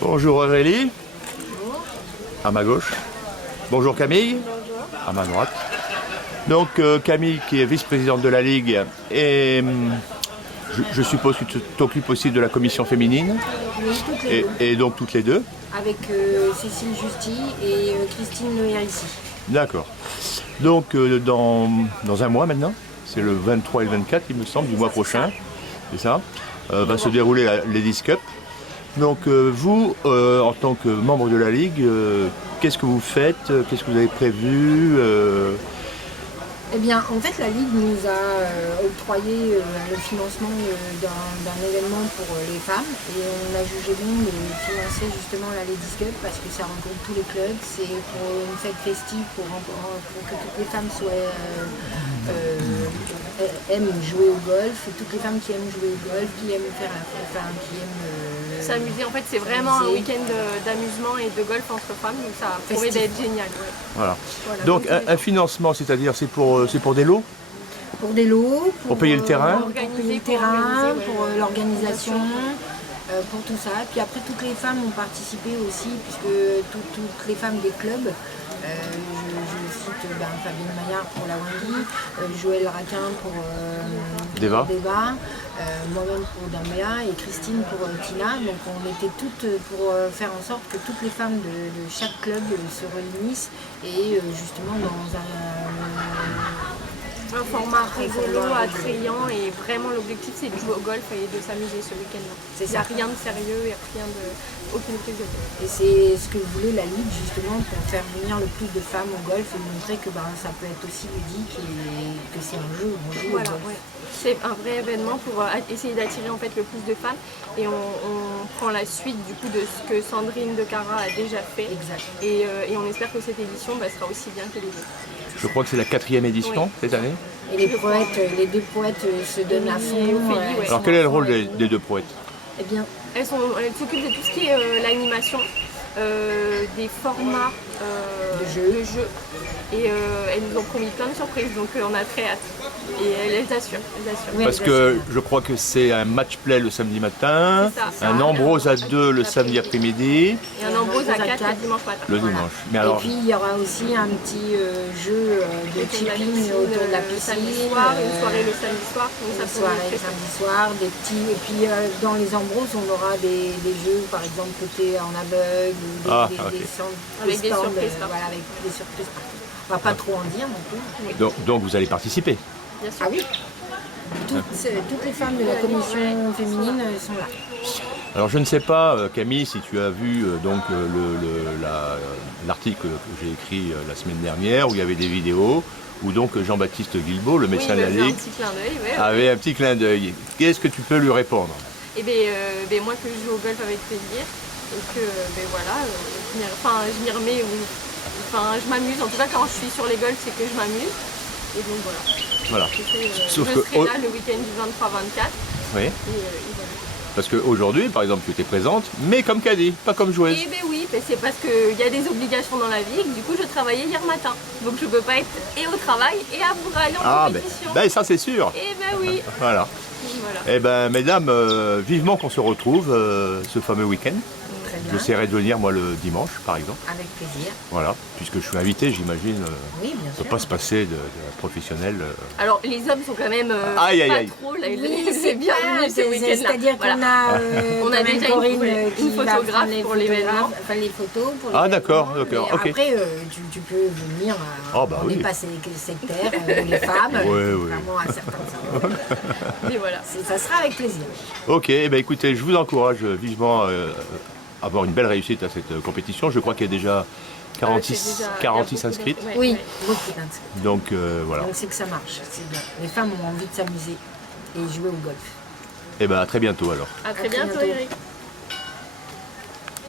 Bonjour Aurélie, Bonjour. à ma gauche. Bonjour Camille, Bonjour. à ma droite. Donc Camille qui est vice-présidente de la Ligue et je suppose que tu t'occupes aussi de la commission féminine Oui, toutes les deux. et donc toutes les deux. Avec Cécile Justy et Christine Noël-Ici. D'accord. Donc dans un mois maintenant, c'est le 23 et le 24 il me semble, du mois prochain, c'est ça, va se dérouler la Ladies Cup. Donc vous, en tant que membre de la Ligue, qu'est-ce que vous faites? Qu'est-ce que vous avez prévu? Eh bien, en fait, la Ligue nous a octroyé le financement d'un événement pour les femmes et on a jugé bon de financer justement la Ladies Cup parce que ça rencontre tous les clubs, c'est pour une fête festive pour que toutes les femmes aiment jouer au golf, et toutes les femmes qui aiment jouer au golf, qui aiment faire la fête, enfin, qui aiment s'amuser. En fait, c'est vraiment un week-end d'amusement et de golf entre femmes, donc ça a prouvé d'être génial. Ouais. Voilà. Donc un financement, c'est-à-dire c'est pour des lots? Pour des lots, Pour payer le terrain? pour payer le terrain, pour l'organisation, pour tout ça. Puis après, toutes les femmes ont participé aussi, puisque toutes les femmes des clubs, je cite Fabienne Maillard pour la Wangi, Joël Raquin pour Deva, moi-même pour Dambéa et Christine pour Tina. Donc on était toutes pour faire en sorte que toutes les femmes de chaque club se réunissent et justement dans un format rigolo, attrayant, et vraiment l'objectif c'est de jouer au golf et de s'amuser ce week-end-là. Il n'y a rien de sérieux, il n'y a rien aucune prise de tête. Et c'est ce que voulait la Ligue justement pour faire venir le plus de femmes au golf et montrer que ça peut être aussi ludique et que c'est un jeu. Voilà, ouais. C'est un vrai événement pour essayer d'attirer en fait le plus de femmes et on prend la suite du coup de ce que Sandrine de Cara a déjà fait. Exact. Et on espère que cette édition sera aussi bien que les autres. je crois que c'est la 4e édition cette année. Et les deux poètes se donnent à fond. Ophélie, ouais. Alors quel est le rôle des deux poètes? Eh bien, Elles s'occupent de tout ce qui est l'animation, des formats de jeux. Et elles nous ont promis plein de surprises, donc on a très hâte. Et elles assurent. Oui, Parce que je crois que c'est un match play le samedi matin, C'est ça. un Ambrose à 2 le samedi après-midi, Et un Ambrose à 4 le dimanche matin. le dimanche. Mais alors, et puis il y aura aussi un petit jeu de chipping autour de la le piscine. samedi soir, une soirée le samedi soir, donc ça Une peut soirée être le samedi soir, des petits. Et puis dans les Ambroses, on aura des jeux, par exemple côté en aveugle, ou Avec des surprises partout. voilà, avec des surprises partout. On va pas trop en dire non plus. donc vous allez participer. bien sûr. Ah oui. Toutes les femmes de la commission féminine sont là. Alors je ne sais pas, Camille, si tu as vu l'article que j'ai écrit la semaine dernière où il y avait des vidéos, où donc Jean-Baptiste Guilbault, le médecin de la un Ligue, petit clin d'œil, ouais. avait un petit clin d'œil. Qu'est-ce que tu peux lui répondre? Et moi que je joue au golf avec plaisir, et que voilà, je m'y remets, je m'amuse. En tout cas, quand je suis sur les golfs, c'est que je m'amuse. Et donc voilà. Sauf je que serai là le week-end du 23-24. oui. Et voilà. Parce qu'aujourd'hui, par exemple, tu étais présente, mais comme caddie, pas comme joueuse. Eh bien oui, c'est parce qu'il y a des obligations dans la vie, et que du coup je travaillais hier matin. Donc je ne peux pas être et au travail et à vous aller en compétition. Ben ça c'est sûr. Eh ben oui. Voilà. Eh ben mesdames, vivement qu'on se retrouve ce fameux week-end. Très bien. J'essaierai de venir moi le dimanche par exemple. Avec plaisir. Voilà, puisque je suis invité, j'imagine. Oui, bien Ça ne peut sûr. pas se passer de professionnel. Alors les hommes sont quand même Aïe, aïe, pas aïe. trop là, Oui, c'est bien venu ce week-end-là. C'est-à-dire qu'on a, On a déjà Corinne une qui va photographe prendre les pour l'événement. Enfin, les photos pour Ah, l'événement. d'accord, Mais ok. Après, tu peux venir. Ah, bah on oui. n'est pas sectaire, les femmes. Oui. Vraiment à certains. Et voilà. Ça sera avec plaisir. Ok, eh ben, écoutez, je vous encourage vivement à avoir une belle réussite à cette compétition. Je crois qu'il y a déjà 46 inscrites. Ouais, Oui, ouais. beaucoup d'inscrits. Donc voilà. Donc c'est que ça marche, c'est bien. Les femmes ont envie de s'amuser et jouer au golf. Eh ben à très bientôt alors. À très À très bientôt bientôt. Eric.